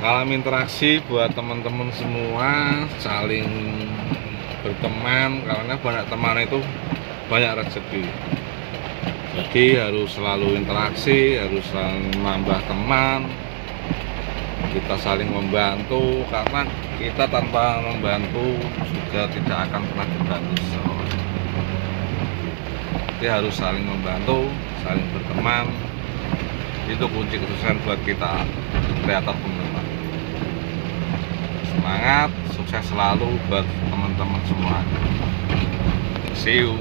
Salam interaksi buat teman-teman semua, saling berteman, karena banyak teman itu banyak rezeki. Jadi harus selalu interaksi, harus selalu menambah teman. Kita saling membantu, karena kita tanpa membantu juga tidak akan pernah dibantu seseorang. Jadi harus saling membantu, saling berteman. Itu kunci kesuksesan buat kita kreator penggemar. Semangat, sukses selalu buat teman-teman semua. See you.